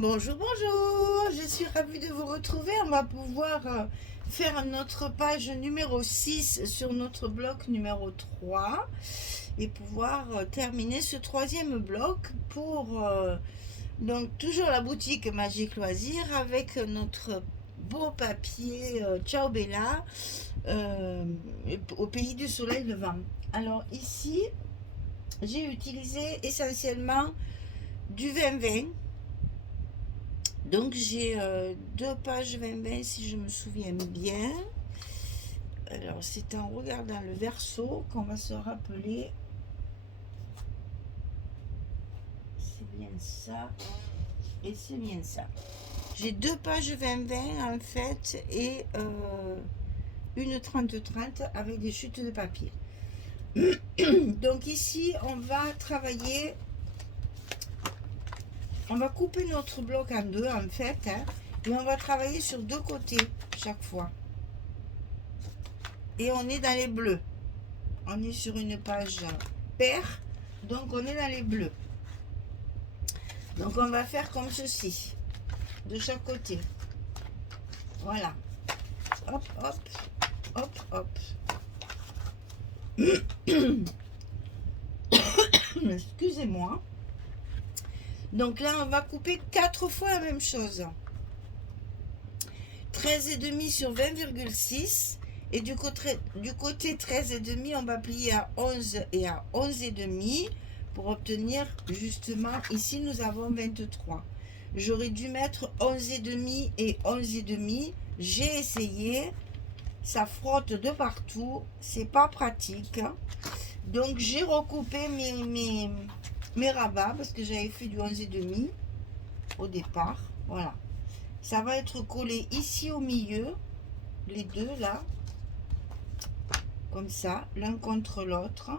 Bonjour, bonjour, je suis ravie de vous retrouver. On va pouvoir faire notre page numéro 6 sur notre bloc numéro 3 et pouvoir terminer ce troisième bloc pour donc toujours la boutique Magique Loisirs avec notre beau papier Ciao Bella au pays du soleil levant. Alors ici, j'ai utilisé essentiellement du 20-20. Donc j'ai deux pages 20-20 si je me souviens bien. Alors c'est en regardant le verso qu'on va se rappeler. C'est bien ça. Et c'est bien ça. J'ai deux pages 20-20 en fait et une 30-30 avec des chutes de papier. Donc ici on va travailler. On va couper notre bloc en deux en fait, hein, et on va travailler sur deux côtés chaque fois. Et on est dans les bleus. On est sur une page paire, donc on est dans les bleus. Donc on va faire comme ceci, de chaque côté. Voilà. Hop, hop, hop, hop. Excusez-moi. Donc là, on va couper 4 fois la même chose. 13,5 sur 20,6. Et du côté 13,5, on va plier à 11 et à 11,5 pour obtenir justement, ici nous avons 23. J'aurais dû mettre 11,5 et 11,5. J'ai essayé, ça frotte de partout, c'est pas pratique. Donc j'ai recoupé mes rabats parce que j'avais fait du 11,5 au départ. Voilà. Ça va être collé ici au milieu, les deux là, comme ça, l'un contre l'autre.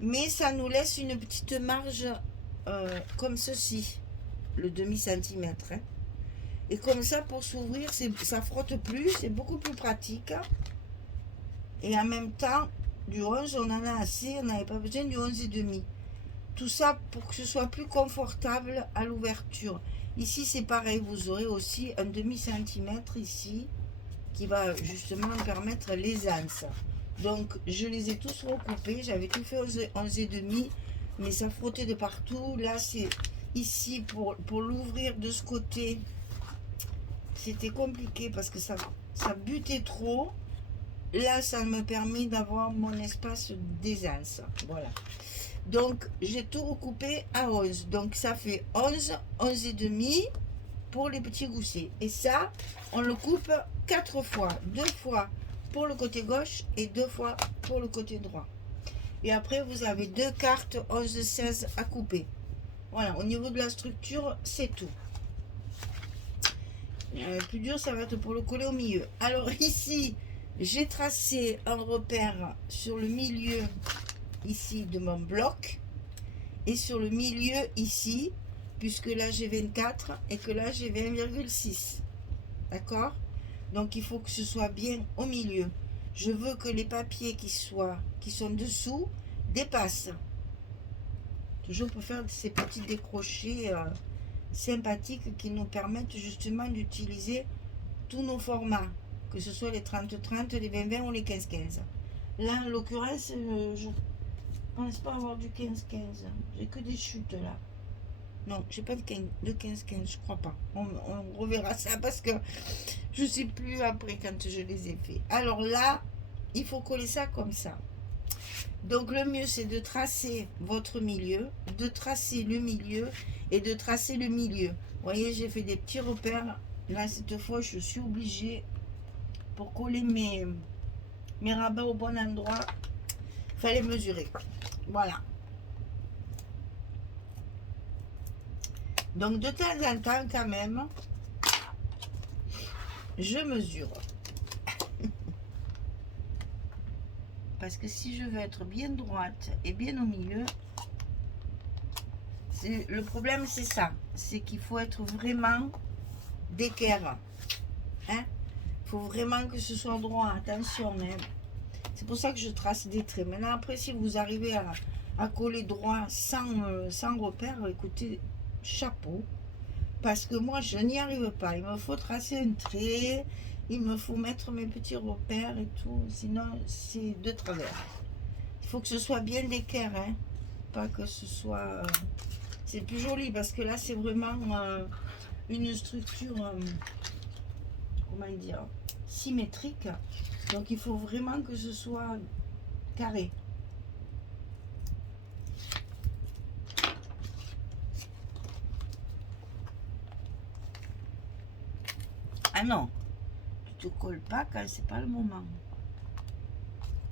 Mais ça nous laisse une petite marge comme ceci, le demi-centimètre. Hein. Et comme ça, pour s'ouvrir, ça frotte plus, c'est beaucoup plus pratique. Et en même temps, du 11, on en a assez, on n'avait pas besoin du 11,5. Tout ça pour que ce soit plus confortable à l'ouverture. Ici, c'est pareil, vous aurez aussi un demi-centimètre ici qui va justement permettre l'aisance. Donc, je les ai tous recoupés. J'avais tout fait 11,5, mais ça frottait de partout. Là, c'est ici pour l'ouvrir de ce côté. C'était compliqué parce que ça butait trop. Là, ça me permet d'avoir mon espace d'aisance. Voilà. Donc, j'ai tout recoupé à 11. Donc, ça fait 11, 11,5 pour les petits goussets. Et ça, on le coupe 4 fois. 2 fois pour le côté gauche et 2 fois pour le côté droit. Et après, vous avez deux cartes 11-16 à couper. Voilà, au niveau de la structure, c'est tout. Le plus dur, ça va être pour le coller au milieu. Alors ici, j'ai tracé un repère sur le milieu ici de mon bloc et sur le milieu ici, puisque là j'ai 24 et que là j'ai 20,6. D'accord? Donc il faut que ce soit bien au milieu. Je veux que les papiers qui sont dessous dépassent. Toujours pour faire ces petits décrochés sympathiques qui nous permettent justement d'utiliser tous nos formats, que ce soit les 30-30, les 20-20 ou les 15-15. Là, en l'occurrence, je pense pas avoir du 15-15. J'ai que des chutes là. Non, j'ai pas de 15-15, je crois pas. On reverra ça parce que je sais plus après quand je les ai fait. Alors là, il faut coller ça comme ça. Donc le mieux c'est de tracer votre milieu, de tracer le milieu et de tracer le milieu. Vous voyez, j'ai fait des petits repères. Là, cette fois, je suis obligée pour coller mes rabats au bon endroit. Il fallait mesurer. Voilà. Donc de temps en temps quand même, je mesure. Parce que si je veux être bien droite et bien au milieu, le problème c'est ça. C'est qu'il faut être vraiment d'équerre. Hein? Il faut vraiment que ce soit droit. Attention. Hein? C'est pour ça que je trace des traits. Maintenant après, si vous arrivez à coller droit sans repère, écoutez, chapeau. parce que moi, je n'y arrive pas. Il me faut tracer un trait, il me faut mettre mes petits repères et tout. Sinon, c'est de travers. Il faut que ce soit bien d'équerre, hein. Pas que ce soit... c'est plus joli, parce que là, c'est vraiment une structure, comment dire, symétrique. Donc, il faut vraiment que ce soit carré. Ah non, tu te colles pas quand c'est pas le moment.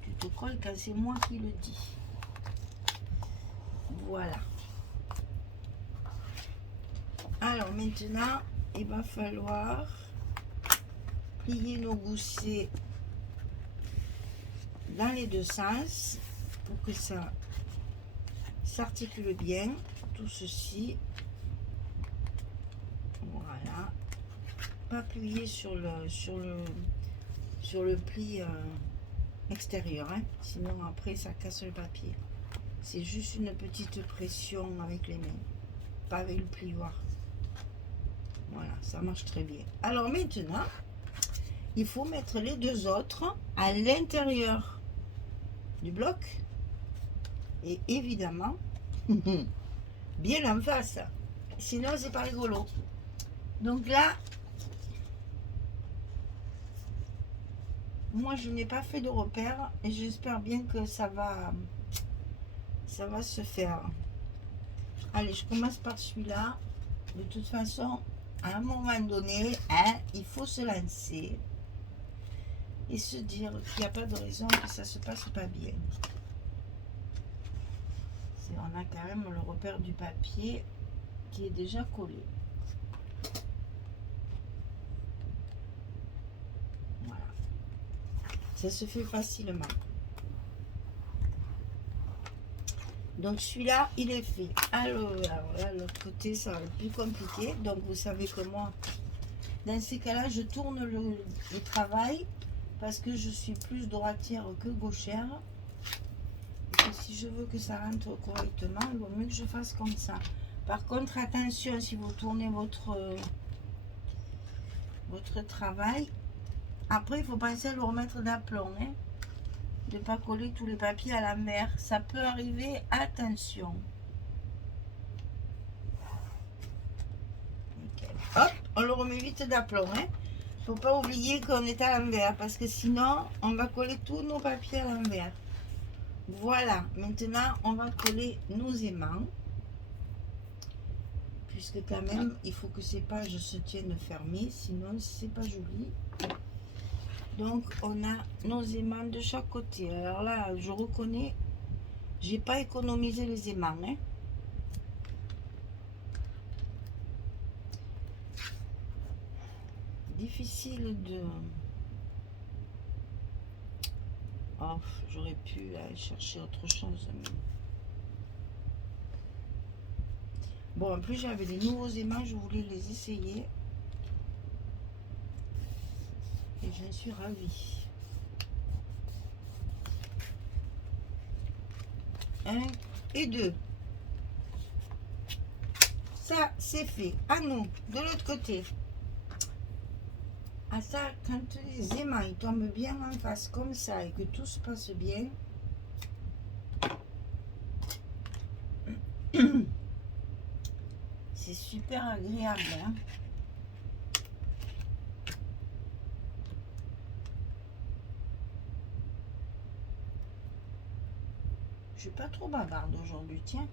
Tu te colles quand c'est moi qui le dis. Voilà. Alors maintenant, il va falloir plier nos goussets dans les deux sens pour que ça s'articule bien. Tout ceci. Voilà. Pas plier sur le pli extérieur, hein. Sinon après ça casse le papier. C'est juste une petite pression avec les mains, pas avec le plioir. Voilà, ça marche très bien. Alors maintenant, il faut mettre les deux autres à l'intérieur du bloc. Et évidemment, bien en face. Sinon, c'est pas rigolo. Donc là, moi, je n'ai pas fait de repère et j'espère bien que ça va se faire. Allez, je commence par celui-là. De toute façon, à un moment donné, hein, il faut se lancer et se dire qu'il n'y a pas de raison que ça se passe pas bien. On a quand même le repère du papier qui est déjà collé. Voilà. Ça se fait facilement. Donc celui-là, il est fait. Alors là, l'autre côté, ça va être plus compliqué. Donc vous savez que moi, dans ces cas-là, je tourne le travail parce que je suis plus droitière que gauchère. Et si je veux que ça rentre correctement, il vaut mieux que je fasse comme ça. Par contre, attention, si vous tournez votre travail, après, il faut penser à le remettre d'aplomb, hein, de ne pas coller tous les papiers à la mer. Ça peut arriver, attention. Nickel. Hop, on le remet vite d'aplomb. Hein. Faut pas oublier qu'on est à l'envers, parce que sinon, on va coller tous nos papiers à l'envers. Voilà, maintenant, on va coller nos aimants. Puisque quand même, il faut que ces pages se tiennent fermées, sinon c'est pas joli. Donc on a nos aimants de chaque côté. Alors là, je reconnais, j'ai pas économisé les aimants, hein. Difficile de... Oh, j'aurais pu aller chercher autre chose. Mais... bon, en plus j'avais des nouveaux aimants, je voulais les essayer. Et je suis ravie. 1 et 2. Ça, c'est fait. À nous, de l'autre côté. À ça, quand les aimants ils tombent bien en face comme ça et que tout se passe bien, c'est super agréable, hein. Je suis pas trop bavarde aujourd'hui, tiens.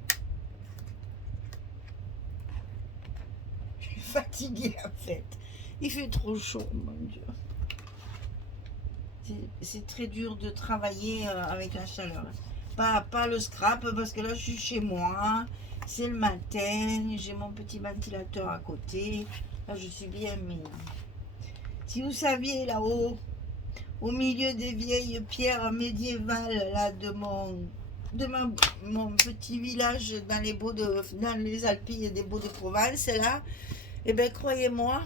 Je suis fatiguée en fait. Il fait trop chaud, mon Dieu. C'est très dur de travailler avec la chaleur. Pas le scrap, parce que là, je suis chez moi. C'est le matin. J'ai mon petit ventilateur à côté. Là, je suis bien, mais... si vous saviez, là-haut, au milieu des vieilles pierres médiévales, là, de mon petit village dans les Alpilles des Baux-de-Provence, là, et bien, croyez-moi,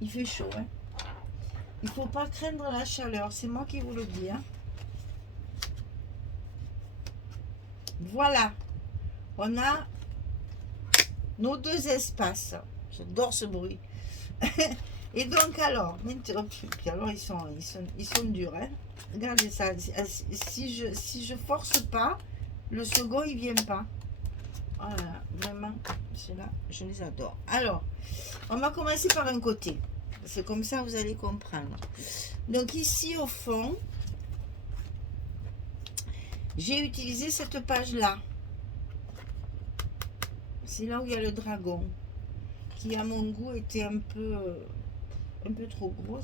il fait chaud, hein. Il faut pas craindre la chaleur, c'est moi qui vous le dis, hein. Voilà, on a nos deux espaces. J'adore ce bruit. Et donc alors, puis alors ils sont durs. Hein. Regardez ça. Si je force pas, le second il vient pas. Voilà, vraiment, ceux-là, je les adore. Alors, on va commencer par un côté. C'est comme ça, vous allez comprendre. Donc ici, au fond, j'ai utilisé cette page-là. C'est là où il y a le dragon, qui à mon goût était un peu trop gros.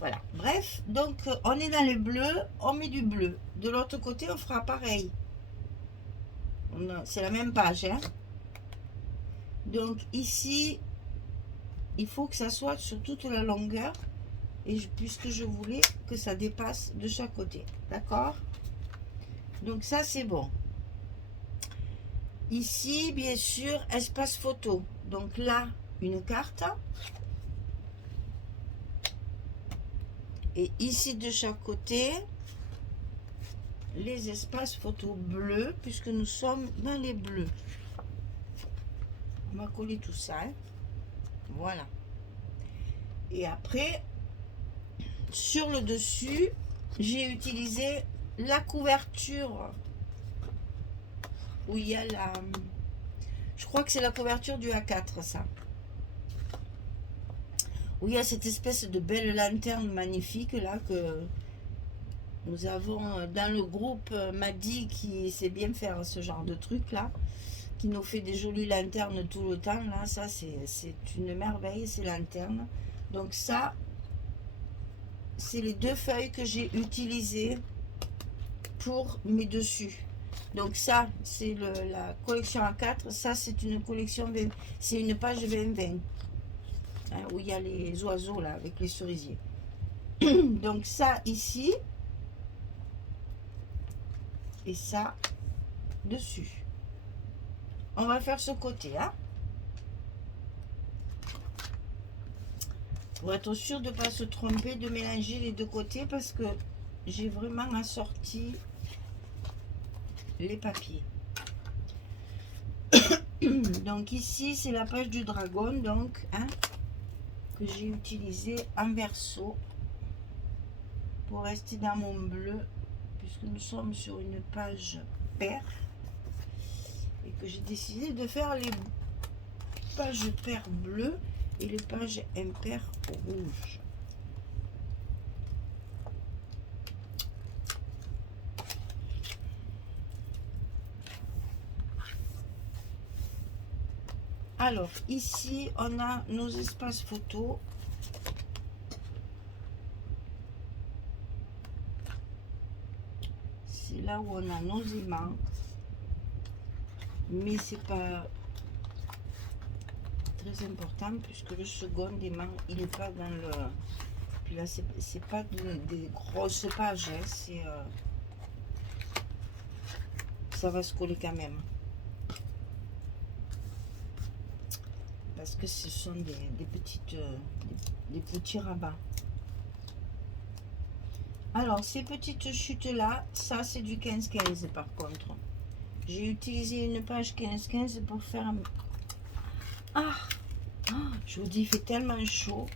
Voilà, bref, donc on est dans les bleus, on met du bleu. De l'autre côté, on fera pareil. C'est la même page, hein. Donc ici, il faut que ça soit sur toute la longueur, et puisque je voulais que ça dépasse de chaque côté, d'accord? Donc ça c'est bon. Ici, bien sûr, espace photo. Donc là, une carte. Et ici, de chaque côté, les espaces photos bleus, puisque nous sommes dans les bleus. On va coller tout ça. Hein. Voilà. Et après, sur le dessus, j'ai utilisé la couverture où il y a la... Je crois que c'est la couverture du A4, ça. Où il y a cette espèce de belle lanterne magnifique, là, que nous avons dans le groupe Madi, qui sait bien faire ce genre de truc, là, qui nous fait des jolies lanternes tout le temps, là. Ça, c'est une merveille, ces lanternes. Donc ça, c'est les deux feuilles que j'ai utilisées pour mes dessus. Donc ça, c'est la collection A4. Ça, c'est une collection, c'est une page 2020. Hein, où il y a les oiseaux, là, avec les cerisiers. Donc ça, ici. Et ça, dessus. On va faire ce côté, hein. Pour être sûr de ne pas se tromper, de mélanger les deux côtés, parce que j'ai vraiment assorti les papiers. Donc ici, c'est la page du dragon, donc, hein, que j'ai utilisé en verso pour rester dans mon bleu, puisque nous sommes sur une page paire, et que j'ai décidé de faire les pages paires bleues et les pages impaires rouges. Alors, ici, on a nos espaces photos. C'est là où on a nos aimants. Mais c'est pas très important puisque le second aimant, il n'est pas dans le... Puis là, c'est pas des grosses pages. Hein, c'est... ça va se coller quand même. Parce que ce sont des petits rabats. Alors, ces petites chutes-là, ça, c'est du 15-15 par contre. J'ai utilisé une page 15-15 pour faire... Ah, je vous dis, il fait tellement chaud.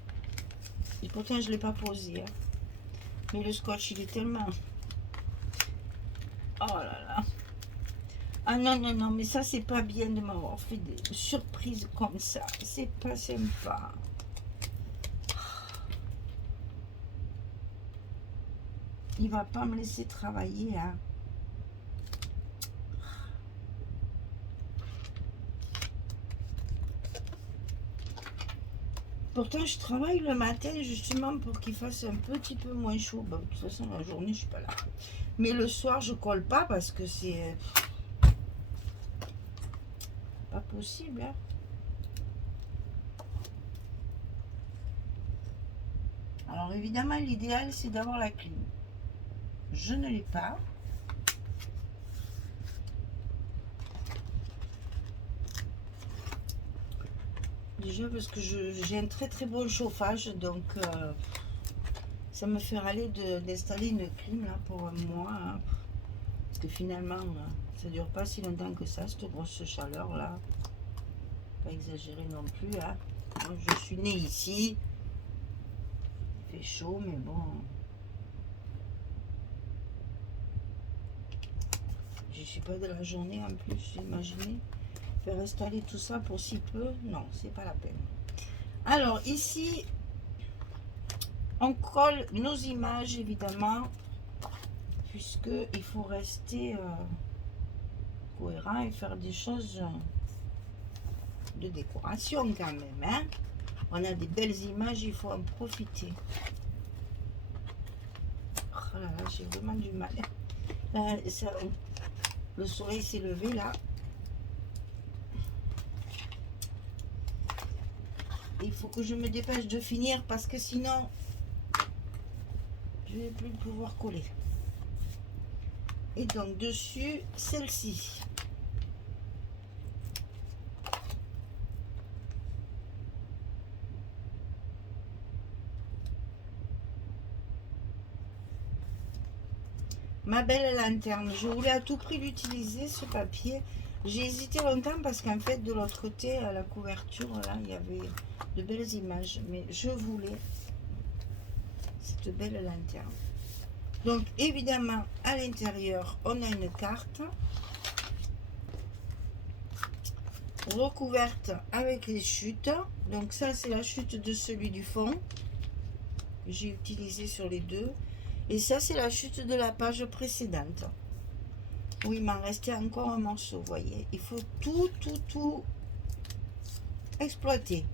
Et pourtant, je ne l'ai pas posé. Hein. Mais le scotch, il est tellement... Oh là là. Ah non, non, non, mais ça, c'est pas bien de m'avoir fait des surprises comme ça. C'est pas sympa. Il va pas me laisser travailler, hein. Pourtant, je travaille le matin justement pour qu'il fasse un petit peu moins chaud. Bon, de toute façon, la journée, je suis pas là. Mais le soir, je colle pas parce que c'est pas possible. Hein. Alors, évidemment, l'idéal, c'est d'avoir la clim. Je ne l'ai pas. Déjà parce que j'ai un très très bon chauffage, donc ça me fait râler d'installer une clim là pour un mois. Hein, parce que finalement, ça dure pas si longtemps que ça, cette grosse chaleur là. pas exagérer non plus, hein. Moi, je suis née ici. Il fait chaud, mais bon. Je suis pas de la journée en plus, imaginez. Faire installer tout ça pour si peu, non, c'est pas la peine. Alors ici, on colle nos images évidemment, puisque il faut rester cohérent et faire des choses de décoration quand même, hein. On a des belles images, il faut en profiter. Oh là là, j'ai vraiment du mal. Le soleil s'est levé là. Il faut que je me dépêche de finir parce que sinon je vais plus pouvoir coller. Et donc dessus celle-ci. Ma belle lanterne, je voulais à tout prix l'utiliser ce papier. J'ai hésité longtemps parce qu'en fait de l'autre côté à la couverture là il y avait de belles images, mais je voulais cette belle lanterne. Donc évidemment à l'intérieur on a une carte recouverte avec les chutes. Donc ça c'est la chute de celui du fond que j'ai utilisé sur les deux. Et ça, c'est la chute de la page précédente. Oui, il m'en restait encore un morceau, vous voyez. Il faut tout exploiter.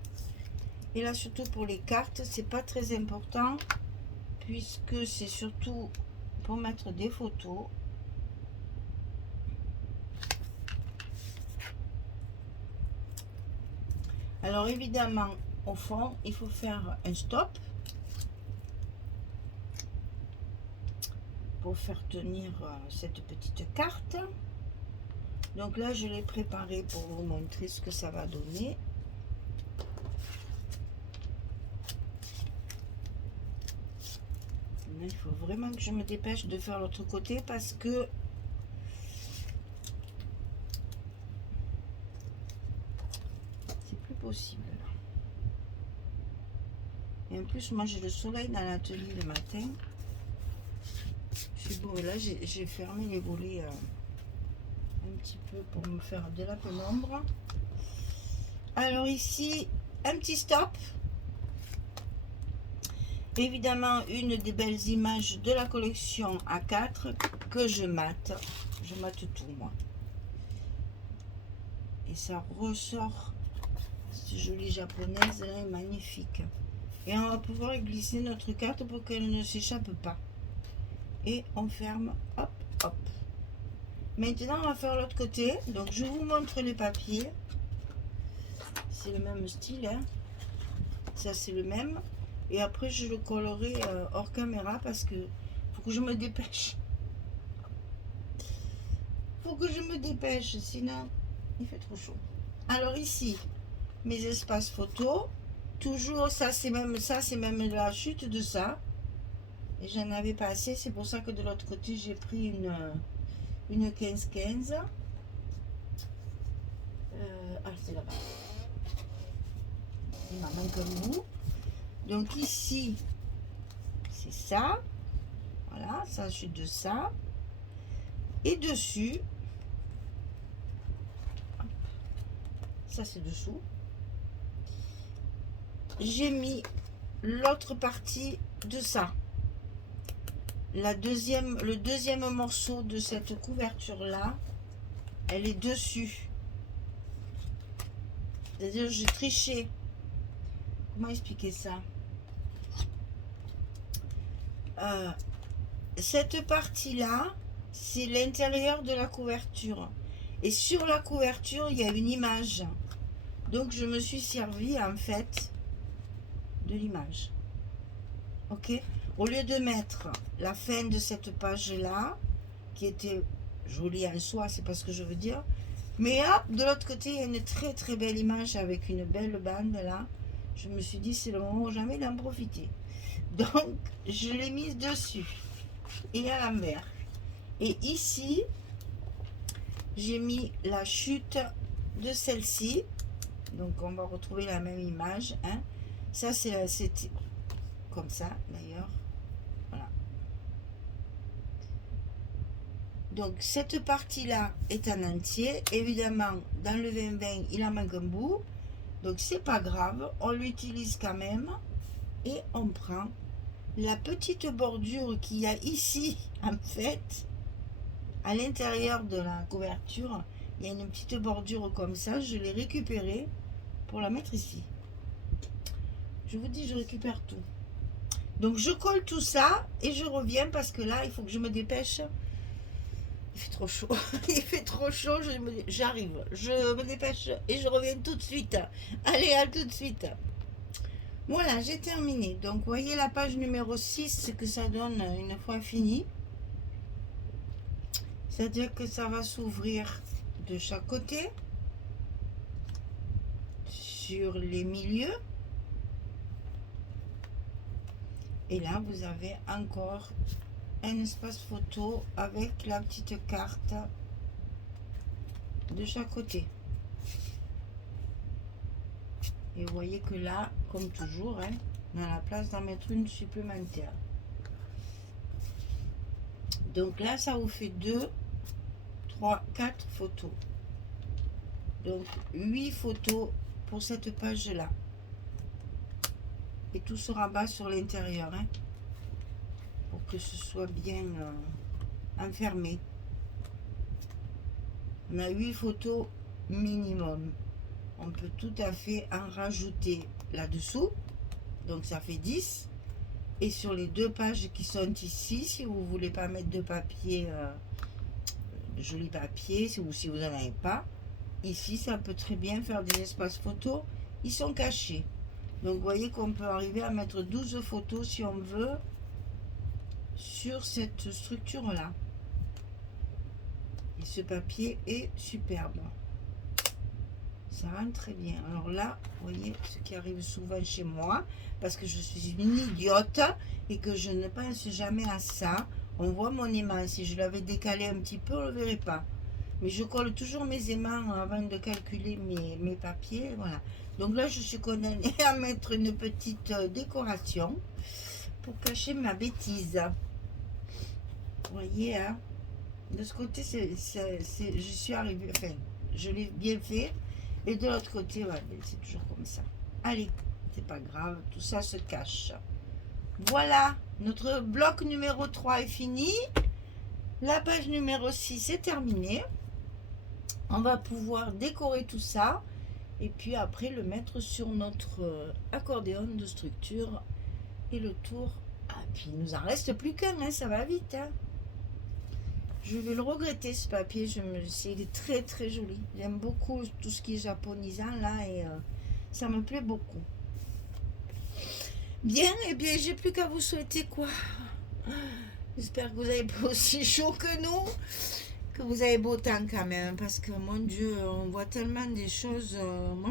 Et là, surtout pour les cartes, c'est pas très important, puisque c'est surtout pour mettre des photos. Alors, évidemment, au fond, il faut faire un stop. Pour faire tenir cette petite carte. Donc là je l'ai préparé pour vous montrer ce que ça va donner. Là, il faut vraiment que je me dépêche de faire l'autre côté parce que c'est plus possible. Et en plus moi j'ai le soleil dans l'atelier le matin. Bon, là j'ai fermé les volets un petit peu pour me faire de la pénombre. Alors ici un petit stop, évidemment une des belles images de la collection A4 que je mate tout moi, et ça ressort cette jolie japonaise là est magnifique, et on va pouvoir glisser notre carte pour qu'elle ne s'échappe pas. Et on ferme, hop, hop. Maintenant, on va faire l'autre côté. Donc, je vous montre les papiers. C'est le même style, hein. Ça, c'est le même. Et après, je le collerai hors caméra parce que faut que je me dépêche. Faut que je me dépêche, sinon, il fait trop chaud. Alors, ici, mes espaces photos. Toujours, ça, c'est même la chute de ça. Et j'en avais pas assez, c'est pour ça que de l'autre côté j'ai pris une 15-15. Ah, c'est là-bas. Il m'en manque un bout. Donc ici, c'est ça. Voilà, ça chute de ça. Et dessus, ça c'est dessous. J'ai mis l'autre partie de ça. Le deuxième morceau de cette couverture là, elle est dessus. C'est-à-dire j'ai triché. Comment expliquer ça? Cette partie là, c'est l'intérieur de la couverture. Et sur la couverture, il y a une image. Donc je me suis servi en fait de l'image. Ok? Au lieu de mettre la fin de cette page-là, qui était jolie en soi, c'est pas ce que je veux dire, mais hop, de l'autre côté, il y a une très très belle image avec une belle bande là. Je me suis dit, c'est le moment ou jamais d'en profiter. Donc, je l'ai mise dessus et à l'envers. Et ici, j'ai mis la chute de celle-ci. Donc on va retrouver la même image, hein. Ça c'est comme ça d'ailleurs. Voilà. Donc cette partie-là est en entier. Évidemment, dans le 20-20, il en manque un bout. Donc c'est pas grave, on l'utilise quand même. Et on prend la petite bordure qu'il y a ici, en fait, à l'intérieur de la couverture. Il y a une petite bordure comme ça. Je l'ai récupérée pour la mettre ici. Je vous dis, je récupère tout. Donc je colle tout ça et je reviens parce que là, il faut que je me dépêche. Il fait trop chaud. Il fait trop chaud. J'arrive. Je me dépêche et je reviens tout de suite. Allez, à tout de suite. Voilà, j'ai terminé. Donc, vous voyez la page numéro 6, ce que ça donne une fois fini. C'est-à-dire que ça va s'ouvrir de chaque côté, sur les milieux. Et là, vous avez encore un espace photo avec la petite carte de chaque côté. Et vous voyez que là, comme toujours, hein, on a la place d'en mettre une supplémentaire. Donc là, ça vous fait 2, 3, 4 photos. Donc 8 photos pour cette page-là. Et tout se rabat sur l'intérieur, hein, pour que ce soit bien enfermé. On a 8 photos minimum. On peut tout à fait en rajouter là-dessous. Donc ça fait 10. Et sur les 2 pages qui sont ici, si vous ne voulez pas mettre de papier, de joli papier, ou si vous n'en avez pas, ici ça peut très bien faire des espaces photos. Ils sont cachés. Donc vous voyez qu'on peut arriver à mettre 12 photos si on veut sur cette structure-là. Et ce papier est superbe. Ça rentre très bien. Alors là, vous voyez ce qui arrive souvent chez moi, parce que je suis une idiote et que je ne pense jamais à ça. On voit mon aimant. Si je l'avais décalé un petit peu, on ne le verrait pas. Mais je colle toujours mes aimants avant de calculer mes papiers. Voilà. Donc là, je suis condamnée à mettre une petite décoration pour cacher ma bêtise. Vous voyez, hein? De ce côté, je suis arrivée, enfin, je l'ai bien fait. Et de l'autre côté, ouais, c'est toujours comme ça. Allez, c'est pas grave, tout ça se cache. Voilà, notre bloc numéro 3 est fini. La page numéro 6 est terminée. On va pouvoir décorer tout ça. Et puis après, le mettre sur notre accordéon de structure. Et le tour. Ah, puis il nous en reste plus qu'un, hein, ça va vite. Hein. Je vais le regretter, ce papier. C'est très très joli. J'aime beaucoup tout ce qui est japonisant là et ça me plaît beaucoup. Bien, et bien j'ai plus qu'à vous souhaiter quoi. J'espère que vous avez pas aussi chaud que nous, que vous avez beau temps quand même, parce que mon Dieu, on voit tellement des choses. Moi,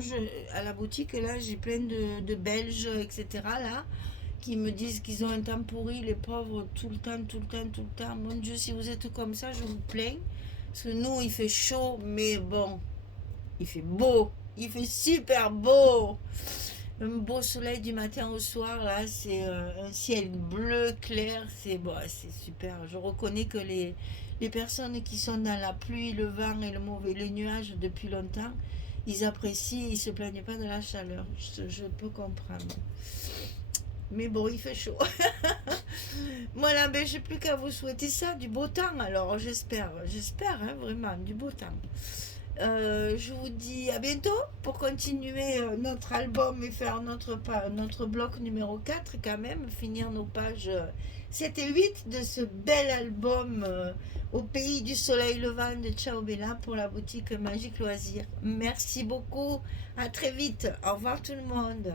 à la boutique là, j'ai plein de Belges, etc. là. Qui me disent qu'ils ont un temps pourri, les pauvres, tout le temps, tout le temps, tout le temps. Mon Dieu, si vous êtes comme ça, je vous plains. Parce que nous, il fait chaud, mais bon, il fait beau. Il fait super beau. Un beau soleil du matin au soir, là, c'est un ciel bleu clair. C'est bon, c'est super. Je reconnais que les personnes qui sont dans la pluie, le vent et les nuages depuis longtemps, ils apprécient, ils ne se plaignent pas de la chaleur. Je peux comprendre. Mais bon, il fait chaud. Voilà, ben j'ai plus qu'à vous souhaiter ça, du beau temps. Alors, j'espère, hein, vraiment, du beau temps. Je vous dis à bientôt pour continuer notre album et faire notre bloc numéro 4 quand même, finir nos pages 7 et 8 de ce bel album au pays du soleil levant de Ciao Bella pour la boutique Magique Loisirs. Merci beaucoup, à très vite, au revoir tout le monde.